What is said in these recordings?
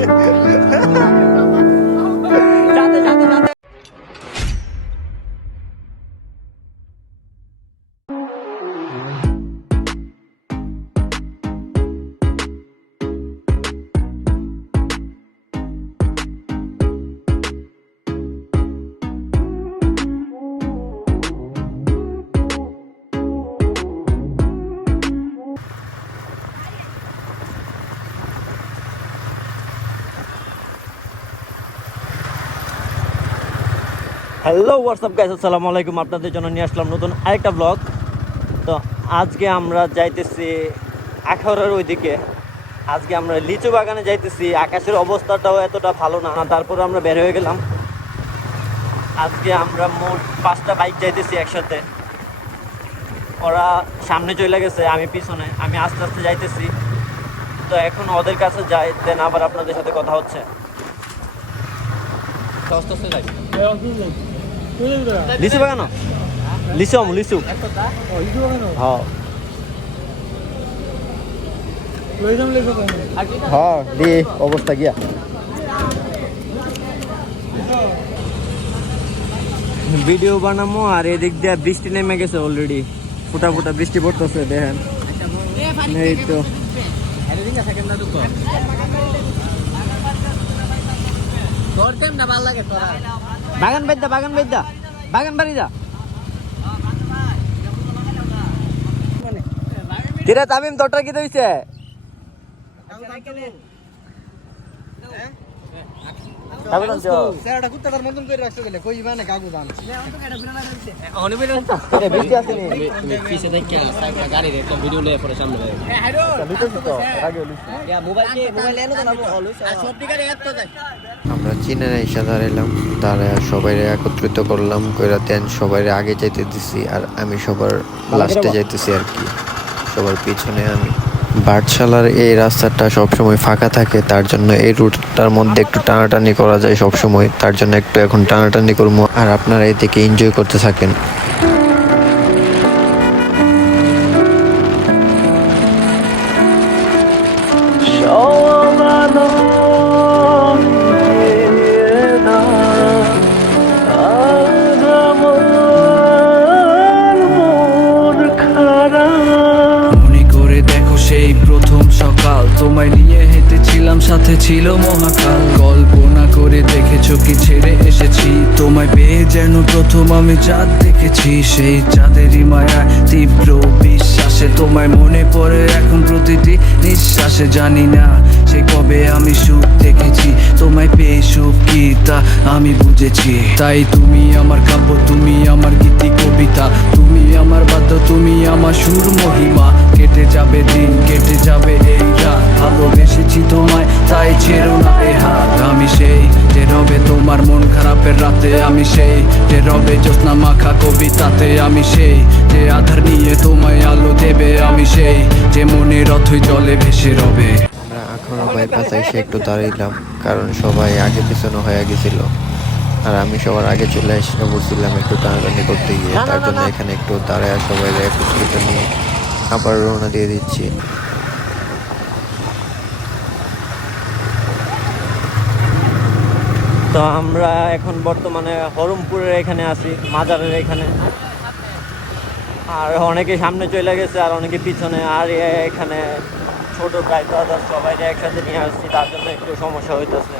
Yeah. Hello WhatsApp guys আসসালামু আলাইকুম আপনাদের জন্য নিয়ে আসলাম নতুন আরেকটা ব্লগ তো আজকে আমরা যাইতেছি আখাউড়ার ওইদিকে। আজকে আমরা লিচু বাগানে যাইতেছি। আকাশের অবস্থাটাও এতটা ভালো না। তারপর আমরা বের হয়ে গেলাম। আজকে আমরা মোট পাঁচটা বাইক যাইতেছি একসাথে। ওরা সামনে চলে গেছে, আমি পিছনে। আমি আস্তে আস্তে যাইতেছি। তো এখন ওদের কাছে যাই দেন আবার আপনাদের সাথে কথা হচ্ছে। আস্তে আস্তে যাই। লিচু বাগানো? লিচু আম, লিচু। হ্যাঁ হ্যাঁ দি অবস্থা গিয়া। ভিডিও বানামো আর এদিক দিয়ে বৃষ্টি নেমে গেছে অলরেডি ফুটা ফুটা বৃষ্টি পড়তেছে দেখেন। এই তো বাগান বাইদা বাগান বাইদা বাগান বাড়ি তিরা তামিম তোরটা কি হইছে? আমরা চীনের এসে দাঁড়াইলাম দাঁড়ায় সবাই একত্রিত করলাম কইরা দেন সবাই আগে যাইতে দিছি আর আমি সবার লাস্টে যাইতেছি আর কি। সবার পিছনে আমি। বাটশালার এই রাস্তাটা সবসময় ফাঁকা থাকে, তার জন্য এই রুটটার মধ্যে একটু টানাটানি করা যায় সবসময়, তার জন্য একটু এখন টানাটানি করব। আর আপনারা এই থেকে এনজয় করতে থাকেন। তোমায় নিয়ে হেঁটেছিলাম, সাথে ছিল মহাকাল। কল্পনা করে দেখেছ কি ছেড়ে এসেছি? তোমায় পেয়ে যেন প্রথম আমি চাঁদ দেখেছি। সেই চাঁদেরই মায়া, তীব্র বিশ্বাসে তোমায় মনে পড়ে। এখন প্রতিটি নিঃশ্বাসে জানি না সে কবে আমি সুখ দেখেছি? তোমায় পেয়ে সুখ কি তা আমি বুঝেছি। তাই তুমি আমার কাব্য, তুমি আমার গীতি, কবিতা, তুমি আমার বাদ্য, তুমি আমার সুর মহিমা। কেটে যাবে দিন, কেটে যাবে এই রাত। ভালোবেসেছি তোমায়, তাই ছেড়ো না এ হাত। আমি সেই যে রবে তোমার মন খারাপের রাতে আমি সেই যে রবে জ্যোৎস্না মাখা কবিতাতে আমি সেই যে আধার নিয়ে তোমায় আলো দেবে আমি সেই যে মনের রথই জলে ভেসে রবে। বাইপাসে এসে একটু দাঁড়াইলাম কারণ সবাই আগে পিছনে হয়ে গেছিল। আর আমি সবার আগে চলে এসে বসছিলাম একটু টানাটানি করতে গিয়ে। তার জন্য এখানে একটু দাঁড়ায় সবাই একত্রিত নিয়ে। আবার রওনা দিয়ে দিচ্ছি। তো আমরা এখন বর্তমানে হরমপুরের এখানে আছি মাজারের এখানে। আর অনেকে সামনে চলে গেছে আর অনেকে পিছনে। আর এখানে ছোট প্রায় দাদা সবাই একসাথে নিয়ে আসছি তার জন্য একটু সমস্যা হইতেছে।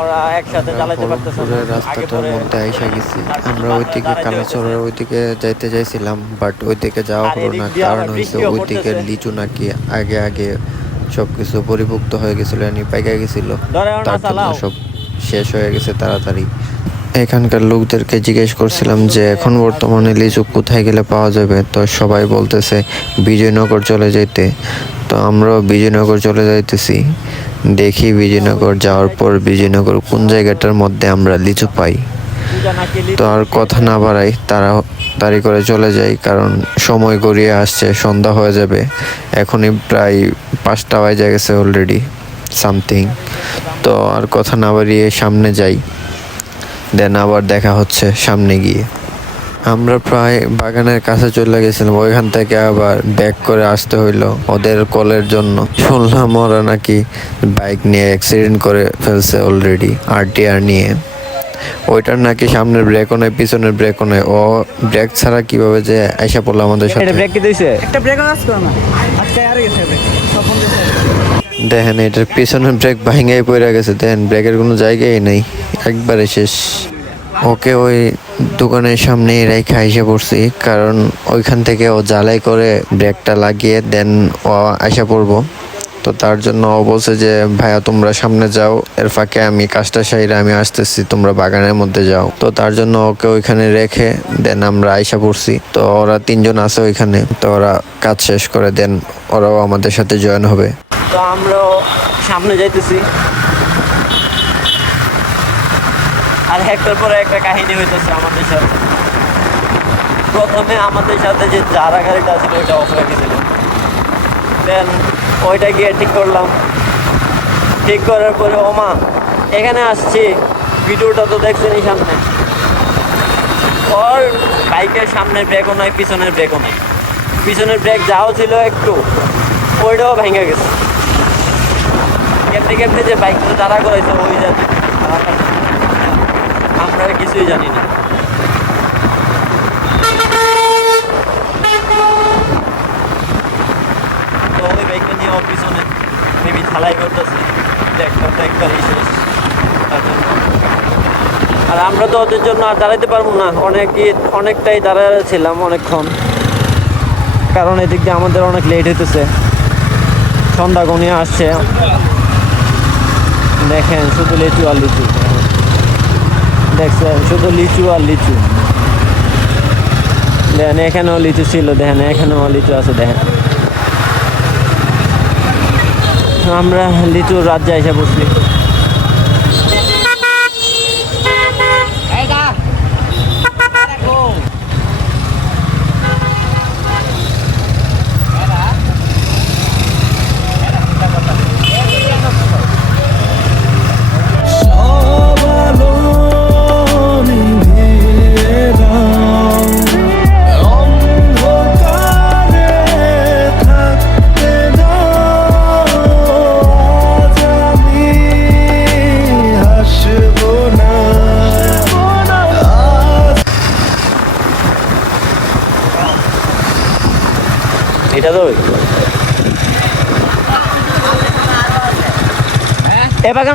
ওরা একসাথে চালাতে পারতেছে না। হরমপুরের আগে রাস্তাটার মধ্যে আইসা গেছি। আমরা ওইদিকে কালাচরের ওইদিকে যাইতে চাইছিলাম বাট ওইদিকে যাওয়া হলো না। কারণ হয়েছে ওইদিকে লিচু নাকি আগে আগে সবকিছু পরিপুক্ত হয়ে গেছিল এনি পাইকা গেছিল। ধরেও তার জন্য সব শেষ হয়ে গেছে তাড়াতাড়ি। এখানকার লোকদেরকে জিজ্ঞেস করছিলাম যে, এখন বর্তমানে লিচু কোথায় গেলে পাওয়া যাবে? তো সবাই বলতেছে, বিজয়নগর চলে যেতে তো আমরাও বিজয়নগর চলে যাইতেছি। দেখি বিজয়নগর যাওয়ার পর বিজয়নগর কোন জায়গাটার মধ্যে আমরা লিচু পাই। তো আর কথা না বাড়াই, তারা তাড়ি করে চলে যাই কারণ সময় গড়িয়ে আসছে, সন্ধ্যা হয়ে যাবে। এখনই প্রায় পাঁচটা বাজে গেছে অলরেডি সামথিং তো আর কথা না বাড়িয়ে সামনে যাই। দেন আবার দেখা হচ্ছে সামনে গিয়ে। আমরা প্রায় বাগানের কাছে চলে গেছিলাম ওইখান থেকে আবার ব্যাক করে আসতে হইল ওদের কলের জন্য। শুনলাম ওরা নাকি বাইক নিয়ে অ্যাক্সিডেন্ট করে ফেলছে অলরেডি আরটিআর নিয়ে। ওইটার নাকি সামনের ব্রেকও নেই পিছনের ব্রেকও নেই ও ব্রেক ছাড়া কীভাবে যে আইসা পড়ল আমাদের এটা সাথে? ব্রেক কি দিয়েছে একটা ব্রেক কাজ না আজকে আর গেছে ব্রেক। দেখেন, এটার পিছনের ব্রেক ভাঙাই পড়ে গেছে। দেখেন, ব্রেকের কোনো জায়গায় নেই। একবারে শেষ। ওকে ওই দোকানের সামনে রেখে আইসা পড়ছি, কারণ ওইখান থেকে ও জ্বালাই করে ব্রেকটা লাগিয়ে দেন ও আইসা পড়ব। তো তার জন্য ও বলছে যে, ভাইয়া, তোমরা সামনে যাও। এর ফাঁকে আমি কাজটা সাইরে আমি আসতেছি, তোমরা বাগানের মধ্যে যাও। তো তার জন্য ওকে ওইখানে রেখে দেন, আমরা আইসা পড়ছি। তো ওরা তিনজন আছে ওইখানে। তো ওরা কাজ শেষ করে দেন, ওরাও আমাদের সাথে জয়েন হবে। তো আমরাও সামনে যাইতেছি। আর একটার পরে একটা কাহিনী হইতেছে আমাদের সাথে। প্রথমে আমাদের সাথে যে যারা গাড়িটা ছিল ওইটা অফ রেখেছিল দেন ওইটা গিয়ে ঠিক করলাম। ঠিক করার পরে, ওমা, এখানে আসছি। ভিডিওটা তো দেখছেনই সামনে। ওর বাইকের সামনের ব্রেকও নাই, পিছনের ব্রেকও নাই। পিছনের ব্রেক যাও ছিল একটু, ওইটাও ভেঙে গেছে। কেমনি কেমনি যে বাইকগুলো দাঁড়া করাইছে, ওই জানি আমরা কিছুই জানি না। তো ওই বাইকটা নিয়ে পিছনে করতেছে। আর আমরা তো ওদের জন্য আর দাঁড়াইতে পারব না। অনেকই, অনেকটাই দাঁড়ায় ছিলাম অনেকক্ষণ। কারণ এদিক দিয়ে আমাদের অনেক লেট হইতেছে। সন্ধ্যা গনিয়ে আসছে। দেখেন, শুধু লিচু আর লিচু। দেখছেন, শুধু লিচু আর লিচু। দেখেন, এখানেও লিচু ছিল, দেখেন, এখানেও লিচু আছে, দেখেন। আমরা লিচুর রাজ্যে এসে বসছি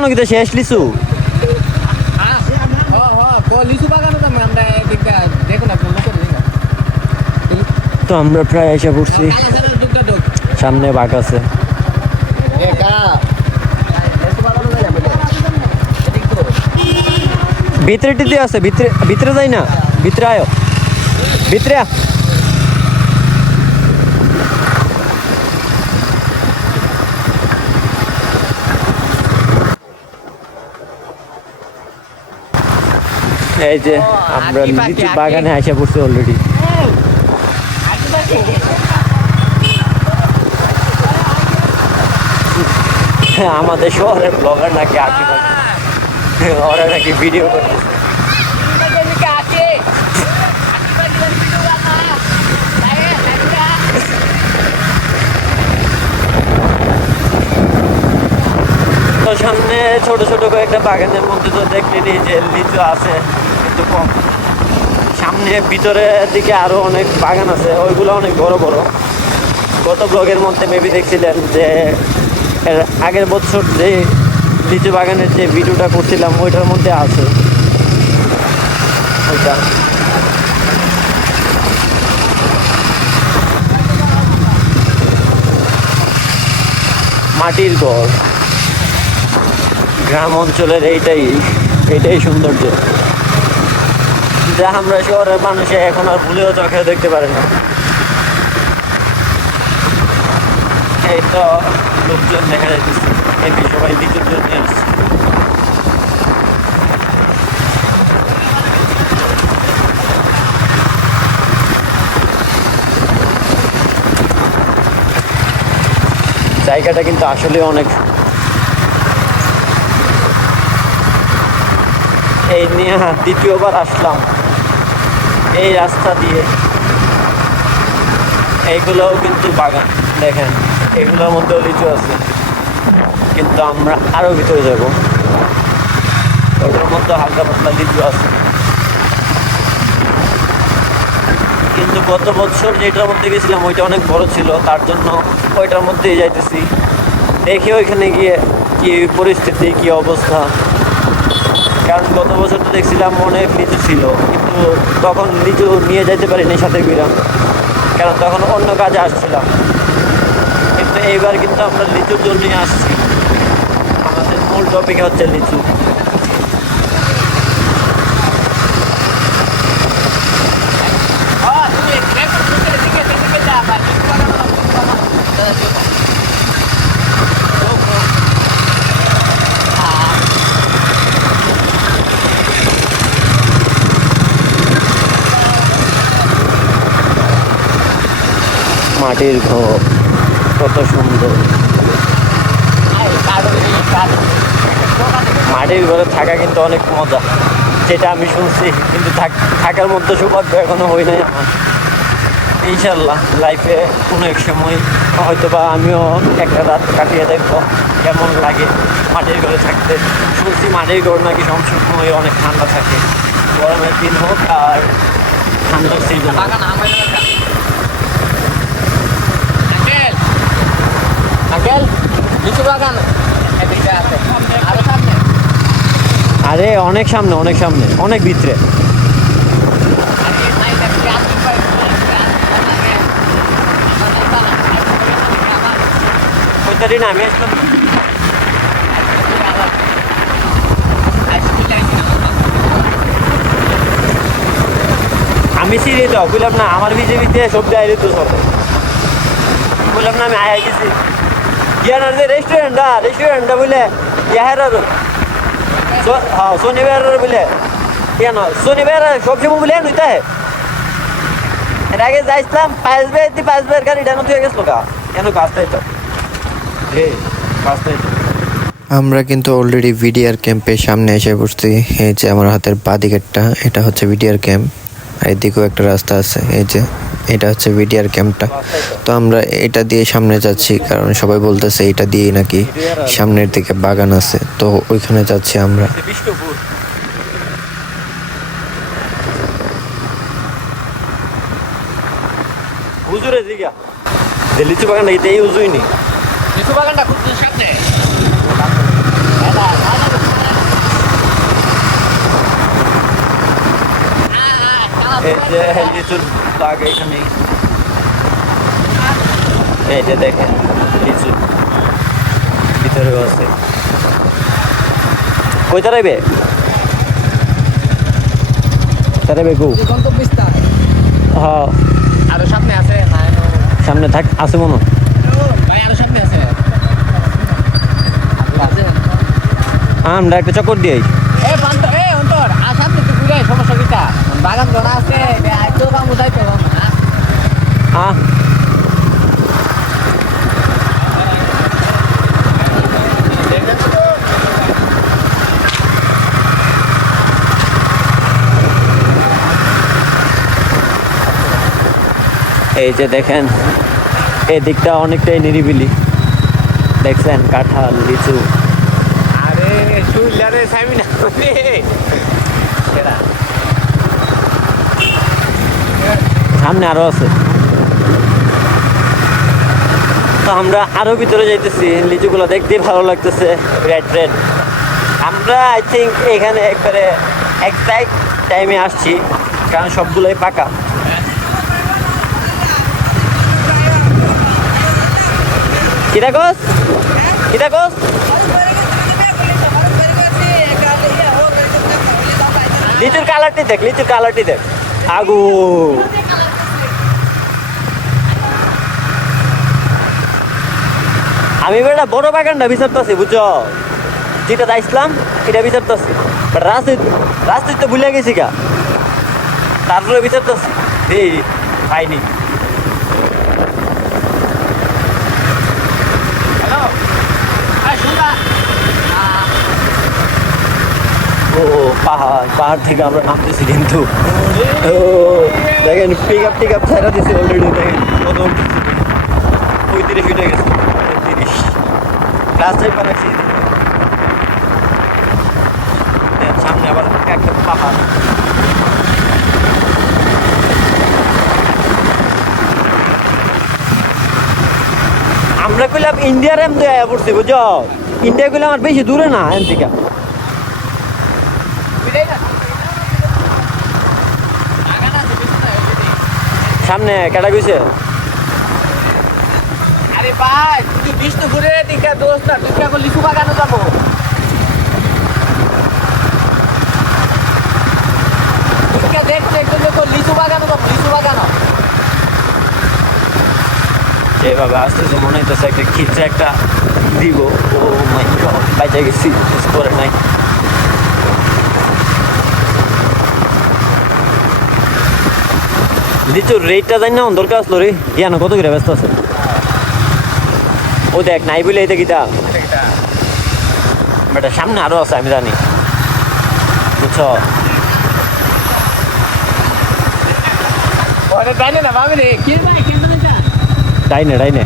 এ বাগানো কিন্তু শেষ লিচু তো আমরা প্রায় এসে পড়ছি। সামনে বাঘ আছে। ভিতরে টিতে আছে, ভিতরে ভিতরে যাই না, ভিতরে আয়। ভিতরে এই যে আমরা লিচু বাগানে এসে পড়ছি অলরেডি আমাদের শহরের ব্লগার নাকি আঁকি ওরা নাকি ভিডিও করতেছে। সামনে ছোট ছোট কয়েকটা বাগানের মধ্যে তো দেখলেনি যে লিচু আছে কিন্তু কম। সামনে ভিতরের দিকে আরও অনেক বাগান আছে, ওইগুলো অনেক বড় বড়। গত ব্লগের মধ্যে মেবি দেখছিলেন যে আগের বছর যে লিচু বাগানের যে ভিডিওটা করছিলাম, ওইটার মধ্যে আছে। ওইটা। মাটির ঘর গ্রাম অঞ্চলের এইটাই এইটাই সৌন্দর্য। যা আমরা শহরের মানুষে এখন আর ভুলেও চোখে দেখতে পারে না। এই তো লোকজন দেখা যাচ্ছে সবাই জন্য জায়গাটা কিন্তু আসলে অনেক এই নিয়ে, দ্বিতীয়বার আসলাম। এই রাস্তা দিয়ে। এইগুলোও কিন্তু বাগান, দেখেন। এগুলোর মধ্যেও লিচু আছে। কিন্তু আমরা আরও ভিতরে যাব। ওটার মধ্যে হালকা পাতলা লিচু আছে। কিন্তু গত বছর যেটার মধ্যে গেছিলাম, ওইটা অনেক বড় ছিল। তার জন্য ওইটার মধ্যেই যাইতেছি। দেখি ওইখানে গিয়ে কি পরিস্থিতি, কি অবস্থা। কারণ গত বছর তো দেখছিলাম অনেক লিচু ছিল, কিন্তু তখন লিচু নিয়ে যাইতে পারিনি সাথে বিরাম কারণ তখন অন্য কাজে আসছিলাম। কিন্তু এইবার কিন্তু আমরা লিচুর জন্যই আসছি। আমাদের মূল টপিক হচ্ছে লিচু। মাটির ঘর। কত সুন্দর। মাটির ঘরে থাকা কিন্তু অনেক মজা। যেটা আমি শুনছি, কিন্তু থাক- থাকার মধ্যে সৌভাগ্য এখনও হই নাই আমার। ইনশাল্লাহ লাইফে কোনো এক সময় হয়তো বা আমিও একটা রাত কাটিয়ে দেখব কেমন লাগে মাটির ঘরে থাকতে। শুনছি মাটির ঘর নাকি সবসময় অনেক ঠান্ডা থাকে। গরমের দিন হোক আর ঠান্ডার সিজন আরও, অনেক সামনে অনেক সামনে, অনেক ভিতরে। না, আমি আসলাম। আমি সিরিয়ে বললাম না, আমার বিজেপিতে সব ডাইরে তো সব বললাম না, আমি আয়া গেছি। ইয়ার যে রেস্টুরেন্টটা বলে সো- হ্যাঁ বলে কেন শনিবার সবসময় বলে নইতে এর আগে যাইছিলাম পাঁচ দি বের তো আমরা কিন্তু অলরেডি ভিডিআর ক্যাম্পের সামনে এসে পড়ছি। এই যে আমার হাতের বাঁ দিকেরটা, এটা হচ্ছে ভিডিআর ক্যাম্প আর এদিকেও একটা রাস্তা আছে, এই যে। এটা হচ্ছে ভিডিআর ক্যাম্পটা তো আমরা এটা দিয়ে সামনে যাচ্ছি কারণ সবাই বলতেছে এটা দিয়েই নাকি সামনের দিকে বাগান আছে। তো ওইখানে যাচ্ছি আমরা। বিষ্ণুপুর হুজুরে জিগা। যে লিচু এই হুজুই লিচু বাগানটা খুব সামনে। এই যে লিচুর বাগ এখানে। এই যে দেখেন লিচু ভিতরেও আছে। কই তারাইবে? তারাইবে গু? গন্তব্যস্থান হ্যাঁ। আরও সামনে আছে? সামনে থাক আছে মনে। ভাই আরও সামনে আছে। আমরা একটা চক্কর দিই এ পান্ত এ অন্তর আর সামনে তো ঘুরে সমস্যা কিটা বাগান গোনা আছে আহ এই যে দেখেন এই দিকটা অনেকটাই নিরিবিলি। দেখছেন কাঁঠাল লিচু। আরে শুইলারে সাইমিনা সামনে আরও আছে। তো আমরা আরও ভিতরে যাইতেছি। লিচুগুলো দেখতেই ভালো লাগতেছে। রেড রেড আমরা আই থিঙ্ক এখানে একবারে এক্সাক্ট টাইমে আসছি। কারণ সবগুলোই পাকা। লিচুর কালারটি দেখ, লিচুর কালারটি দেখ। আগু আমি বেটা বড় বাগানটা বিচারতেছি বুঝছ? যেটা চাইছিলাম এটা বিচারতেছি রাস্তায় রাস্তায় তো ভুলে গেছি গা। তারপরে বিচারতেছি এই পাইনি। ও পাহাড় পাহাড় থেকে আমরা নামতেছি কিন্তু। ও দেখেন পিক আপ টিক আপ ছাড়া দিছি অলরেডি দেখেন কত পঁয়ত্রিশ হয়ে গেছে। গাছ চাই সামনে আবার একটা পাহাড়। আমরা কইলাম ইন্ডিয়ার এম দিয়ে পড়ছি, বুঝছ? ইন্ডিয়া কইলাম আর বেশি দূরে না, এম থেকে সামনে কেটা কইছে আরে ভাই! তুই বিষ্ণুপুরের দিকে দোস্ত না তুই কি এখন লিচু বাগানে যাব দেখতে একটু দেখো লিচু বাগানে যাব লিচু বাগানো যেভাবে আসতেছে মনে হইতেছে একটা খিচে একটা দিব। ও মাই গড, বাইচা গেছি করে নাই। লিচুর রেটটা জানি না দরকার আসলো রে। জ্ঞান কত করে ব্যস্ত আছে? ও দেখ নাই বলে এটা কিটা বেটা সামনে আরও আছে আমি জানি। বুঝছ? ডাইনে ডাইনে।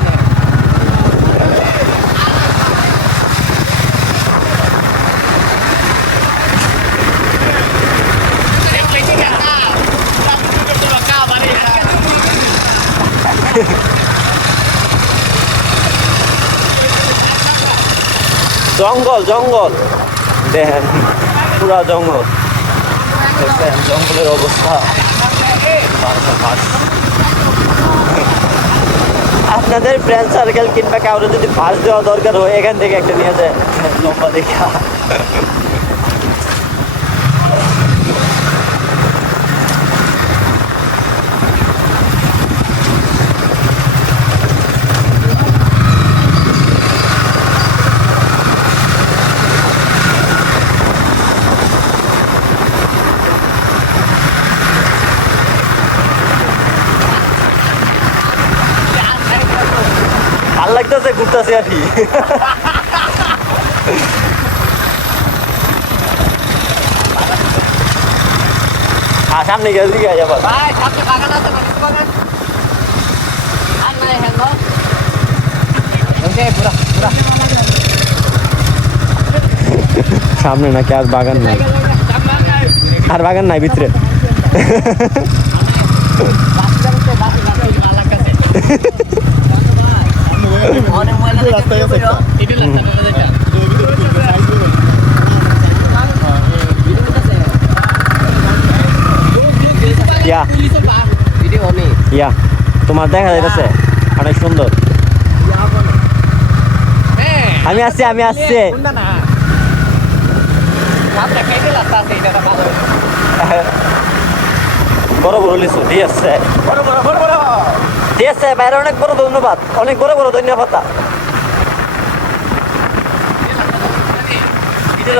জঙ্গল জঙ্গল। দেখেন, পুরা জঙ্গল। দেখেন, জঙ্গলের অবস্থা। আপনাদের ফ্রেন্ড সার্কেল কিংবা কাউরে যদি ফার্স্ট দেওয়া দরকার হয়, এখান থেকে একটা নিয়ে যায়। লম্বা দেখা। লাগতেছে ঘুরতেছি আর কি। সামনে গেছে দিকে যাবার ভাই সামনে বাগান আছে না লিচু বাগান। আর নাই ওকে পুরা পুরা সামনে নাকি আর বাগান নাই। আর বাগান নাই ভিতরে রাস্তায় আছে একটা। তোমার দেখা যাইতেছে। অনেক সুন্দর। আমি আসছি আমি আসছি। বড় বড় লিচু ঠিক আছে ঠিক আছে বাইরে অনেক বড় ধন্যবাদ। অনেক বড় বড় ধন্যবাদ।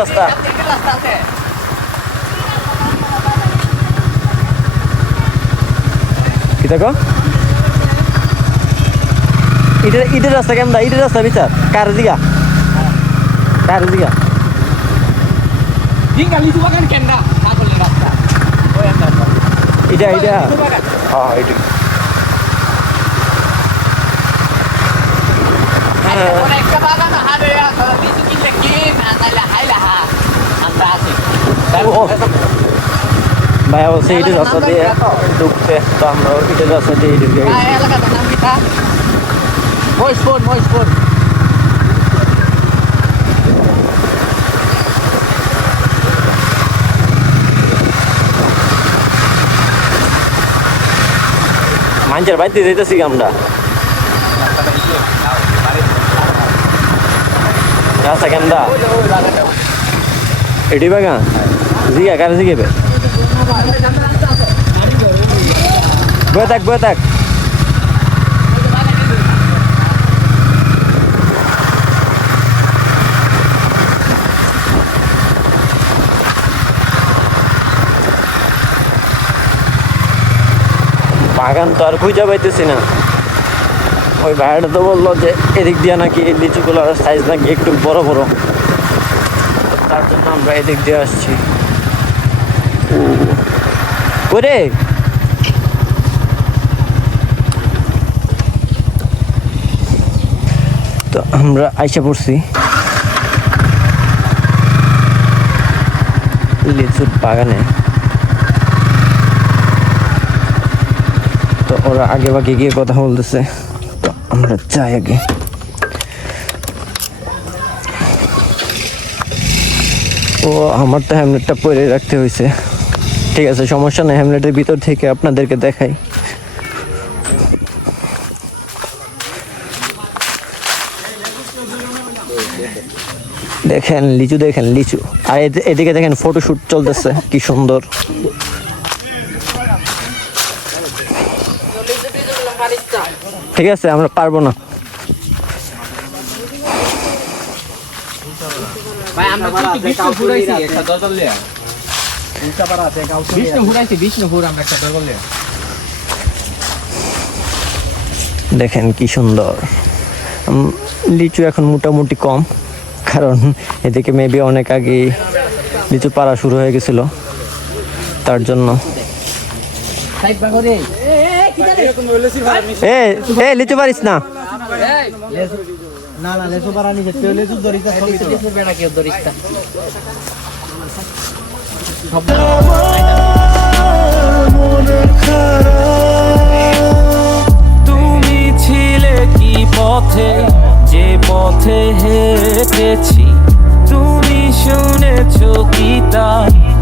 রাস্তা? কি দেখো? ইটের ইটের রাস্তা কেমন ইটের রাস্তা বিচার। কার দিঘা? কার দিঘা? এটা এটা হ্যাঁ এটা একটা বাগান হারে লিচু কিনলে কিন আর নাহলে হাইলা হা আমরা আছি ও, ও। ভাই অবশ্যই ইটের রাস্তা দিয়ে ঢুকতে তো আমরা ইটের রাস্তা দিয়ে ঢুকে গেছি। এলাকাটার নাম কি তা মহেশপুর মহেশপুর মানুষের বাড়িতে যেতেছি আমরা এটি বাগা জিগা কারে জিগেবে বয়ে থাক। বাগান তো আর খুঁজে পাইতেছি না। ওই ভাইয়াটা তো বলল যে এদিক দিয়ে নাকি লিচুগুলোর সাইজ নাকি একটু বড় বড়। তার জন্য আমরা এদিক দিয়ে আসছি। করে তো আমরা আইসা পড়ছি। লিচুর বাগানে। তো ওরা আগে বাগে গিয়ে কথা বলতেছে। তো আমরা যাই আগে। ও, আমার তো হ্যামলেটটা পরে রাখতে হয়েছে ঠিক আছে, সমস্যা নেই হ্যামলেটের ভিতর থেকে আপনাদেরকে দেখাই। দেখেন, লিচু দেখেন, লিচু। আর এদি- এদিকে দেখেন ফটোশুট চলতেছে, কি সুন্দর। ঠিক আছে আমরা পারব না। দেখেন কি সুন্দর। লিচু এখন মোটামুটি কম কারণ এদিকে মেবি অনেক আগে লিচু পাড়া শুরু হয়ে গেছিল তার জন্য। এ এ লিচু পারিস না? না না লেসু পারা নিচে। তেল লেসু দরিতা সবই তো লিচুর বেড়া কেউ ধরিস তুমি ছিলে কি পথে? যে পথে হেঁটেছি। তুমি শুনেছ কি তা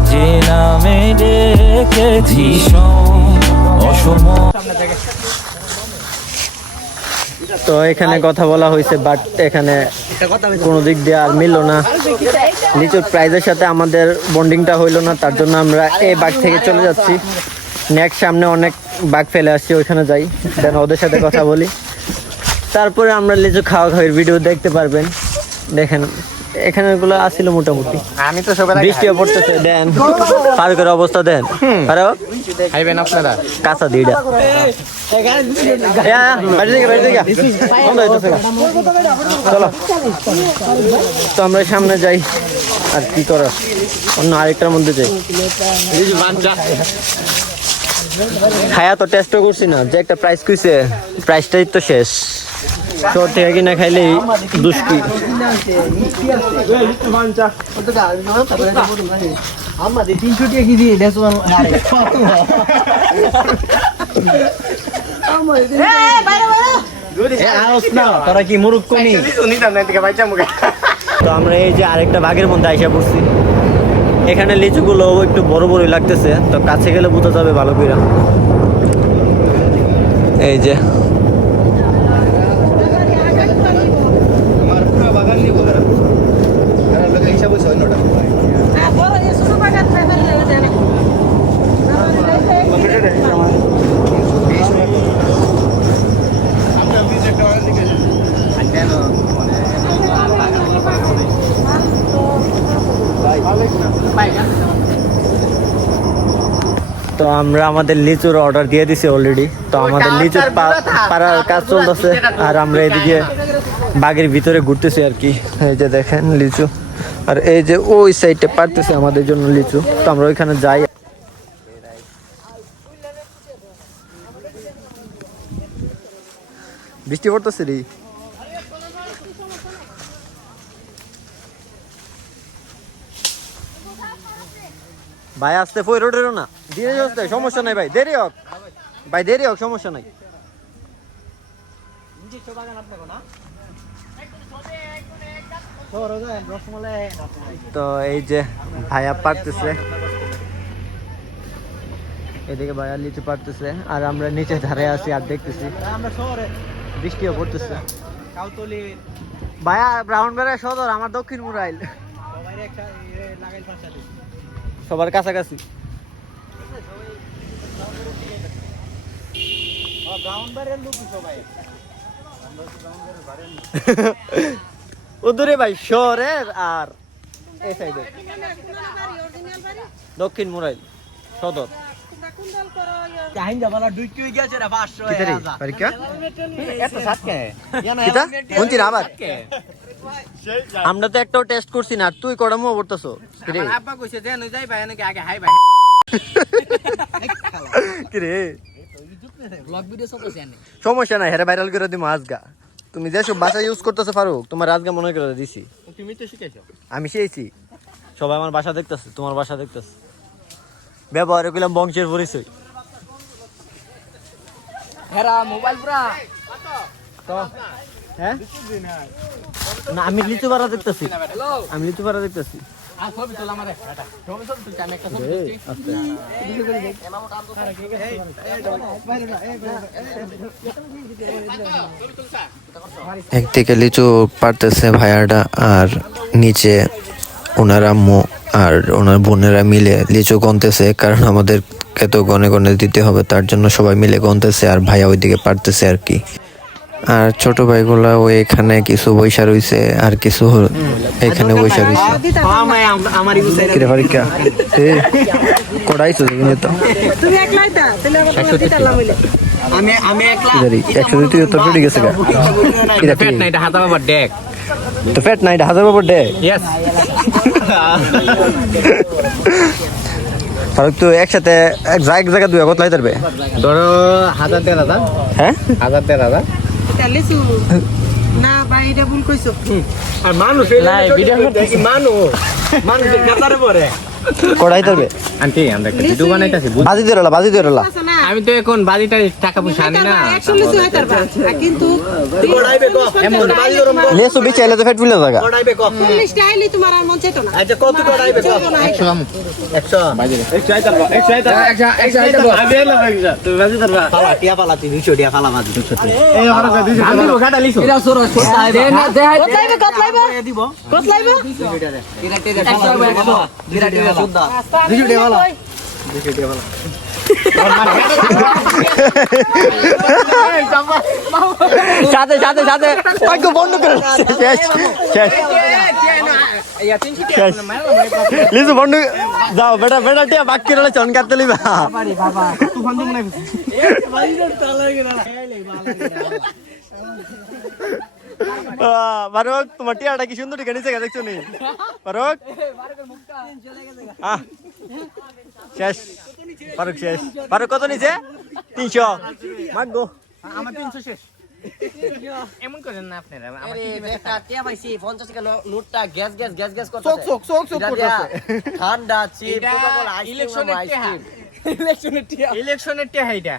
যে নামে ডেকেছি। অসম তো এখানে কথা বলা হয়েছে বাট এখানে কোনো দিক দিয়ে আর মিললো না। লিচুর প্রাইজের সাথে আমাদের বন্ডিংটা হইল না, তার জন্য আমরা এই বাগ থেকে চলে যাচ্ছি। নেক্সট সামনে অনেক বাগ ফেলে আসছি, ওইখানে যাই। দেন ওদের সাথে কথা বলি। তারপরে আমরা লিচু খাওয়া খাওয়ার ভিডিও দেখতে পারবেন। দেখেন এখানে গুলো আসছিল মোটামুটি। আমি তো সবাই বৃষ্টিও পড়তেছে দেন। ফারুকের অবস্থা দেন। ফারুক? খাইবেন আপনারা? কাঁচা দিটা। চলো। তো আমরা সামনে যাই। আর কি করার? অন্য আরেকটার মধ্যে যাই। খায়া তো টেস্টও করছি না। যে একটা প্রাইস কইছে প্রাইসটাই তো শেষ। শহর থেকে কিনা খাইলেই দুষ্টি আমাদের কি মুরুখ তো আমরা এই যে আরেকটা বাগের মধ্যে আইসা পড়ছি। এখানে লিচুগুলো একটু বড় বড়ই লাগতেছে, তো কাছে গেলে বোঝা যাবে ভালো করে এই যে তো আমরা আমাদের লিচুর অর্ডার দিয়ে দিছি অলরেডি তো আমাদের লিচুর পাড়ার কাজ চলতেছে আর আমরা এদিকে বাগের ভিতরে ঘুরতেছি আর কি। এই যে দেখেন লিচু। আর এই যে ওই সাইডটা পারতেছে আমাদের জন্য লিচু। তো আমরা ওইখানে যাই। বৃষ্টি পড়তেছে রে। ভাই, আসতে ফই রোডেরও না। দিয়ে আসতে। সমস্যা নাই ভাই, দেরি হোক। ভাই, দেরি হোক, সমস্যা নাই। তো এই যে ভাইয়া পারতেছে। এদিকে ভাইয়া লিচু পারতেছে আর আমরা নিচে ধারে আছি আর দেখতেছি। আমরা শহরে বৃষ্টিও পড়তেছে। ভাইয়া ব্রাউনবাড়িয়া সদর আমার দক্ষিণ মুরাইল সবার কাছাকাছি। ব্রাউন বারের লোক সবাই। ওদূরে ভাই শহরের আর এই সাইডে দক্ষিণ মুরাইল সদর। কাহিন যাবালা দুই কিলো গেছে রে 500 কিতারে পরীক্ষা এত সাতকে কিতা কোনটি আবার। আমরা তো একটাও টেস্ট করছি না তুই কড়া মুও পড়তাছো? আব্বা কইছে যে নই যাই ভাই নাকি আগে হাই ভাই। কিরে ব্লগ ভিডিও সব আছে আনে সমস্যা নাই হেরে ভাইরাল করে দিমু আজগা। তুমি যেসব বাসা ইউজ করতেছো ফারুক তোমার আজকে মনে করে দিছি। তুমি তো শিখেছো আমি শিখেছি। সবাই আমার বাসা দেখতেছে তোমার বাসা দেখতেছে। ব্যবহার করলাম বংশের পরিচয়। হেরা মোবাইল পুরা। হ্যাঁ? না আমি লিচু পাড়া দেখতেছি। আমি লিচু পাড়া দেখতেছি। আর ছবি তোলা আমারে ছবি ছবি তুলছি আমি একটা ছবি তুলছি। একদিকে লিচু পারতেছে ভাইয়াটা আর নিচে ওনার আম্মু আর ওনার বোনেরা মিলে লিচু গনতেছে কারণ আমাদেরকে তো গনে গনে দিতে হবে তার জন্য সবাই মিলে গনতেছে আর ভাইয়া ওইদিকে পারতেছে আর কি। আর ছোট ভাইগুলা ওই এখানে কিছু বৈশা রইছে আর কিছু এখানে বৈশা রইছে। কিরে ফারিকা? কড়াইছো তুমি তো তুমি একলাই তা তাহলে আবার তোমার দিতে লাভ আমি আমি একলা একশো তুই তোর পেটে গেছে গা। কিরা পেট নাই এটা হাতা বাবার ডেক তো পেট নাই হাজার বাবার ডে ইয়েস ফারুক তো একসাথে এক জায়গা এক জায়গা দুই কত লাই তারবে ধরো হাজার দেড় হাজার। হ্যাঁ? হাজার দেড় হাজার। এটা না ভাই এটা ভুল কইছো। আর মানুষ মানুষ কাতারে পরে কড়াই তারবে আন্টি আমরা একটা ভিডিও বানাইতাছি বাজি দিয়ে রলা বাজি দিয়ে রলা আমি তো এখন বাজিটা টাকা পয়সা আনি না কিন্তু লেসু বিচে এলে তো ফেট ফুলে আইলে তোমার আর মন চেতো না। আচ্ছা কত কড়াইবে চলতো না একশো আম। একশো একশো আইতার একশো আইতার আমি এলাম তুমি বাজি তারবা পালা টিয়া পালা তুই দুইশো টিয়া পালা বাজি দুইশো এই হরক দুইশো আমি গাটা লিসো। এটা সরো দে না দে কত লাইবে কত লাইবে কত লাইবে দুইশো টাকা ভালো সাথে সাথে সাথে। বন্ধ করে শেষ শেষ। শেষ। লিসু যাও বেটা বেটা টিয়া বাক্য রলে চন কাটতে লিবা। আহ, ফারুক তোমার টিয়াটা কি সুন্দর টিকা নিচে দেখছ নি? ফারুক শেষ। ফারুক শেষ। ফারুক কত নিচে তিনশো। মাগো আমার 300 শেষ। এমন করেন না আপনারা আমার চোখ করতেছে। ঠান্ডা ইলেকশনের টিয়া। ইলেকশনের টিয়া। ইলেকশনের টিয়া আমার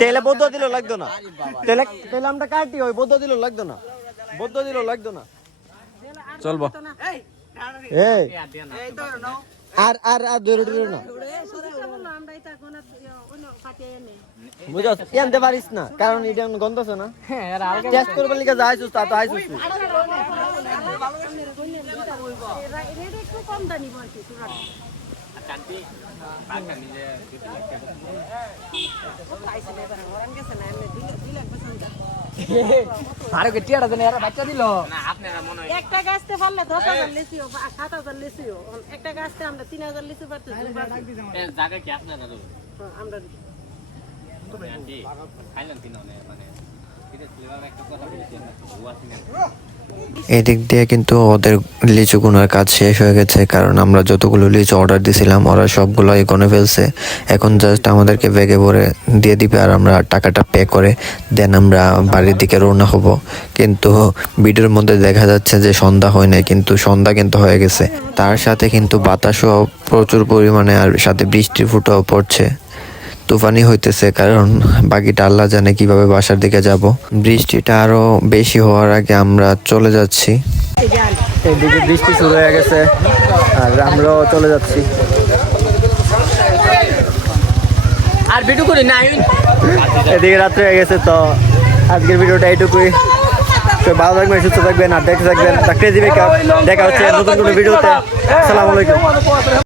তেলে বদ্ধ দিল লাগতো না তেলে তেলে আমরা কাটি ওই বদ্ধ দিল লাগতো না বদ্ধ দিল লাগতো না চলবো এই আর আর আর দূরে দূরে না বুঝছ এনতে পারিস না কারণ এটা গন্ধ আছে না হ্যাঁ টেস্ট করবার তা তো আইছিস তুই। কম দানি বলছি তোমার আরে কে টিয়াটা দেন এরা বাচ্চা দিল। না আপনারা মনে হয় একটা গাছতে পারলে দশ হাজার লিচিও বা সাত হাজার লিচিও একটা গাছতে আমরা তিন হাজার লিচু পারতেছি জায়গা কি আপনারা তো আমরা খাইলেন কিনা? মানে এটা ফ্লেভার একটা কথা বলছি আমরা এদিক দিয়ে কিন্তু ওদের লিচু গুনার কাজ শেষ হয়ে গেছে, কারণ আমরা যতগুলো লিচু অর্ডার দিছিলাম, ওরা সবগুলোই গনে ফেলছে। এখন জাস্ট আমাদেরকে ব্যাগে ভরে দিয়ে দিবে আর আমরা টাকাটা পে করে দেন আমরা বাড়ির দিকে রওনা হব। কিন্তু ভিডিওর মধ্যে দেখা যাচ্ছে যে সন্ধ্যা হয় নাই, কিন্তু সন্ধ্যা কিন্তু হয়ে গেছে। তার সাথে কিন্তু বাতাসও প্রচুর পরিমাণে আর সাথে বৃষ্টির ফুটাও পড়ছে। তুফানি হইতেছে কারণ বাকিটা আল্লাহ জানে কীভাবে বাসার দিকে যাব। বৃষ্টিটা আরও বেশি হওয়ার আগে আমরা চলে যাচ্ছি। এদিকে বৃষ্টি শুরু হয়ে গেছে আর আমরাও চলে যাচ্ছি। আর ভিডিও করি না এদিকে রাত্রে হয়ে গেছে তো আজকের ভিডিওটা এইটুকুই। তো ভালো থাকবেন সুস্থ থাকবেন আর দেখতে থাকবেন ক্রেজি দেখা হচ্ছে নতুন কোনো ভিডিওতে। আসসালামু আলাইকুম।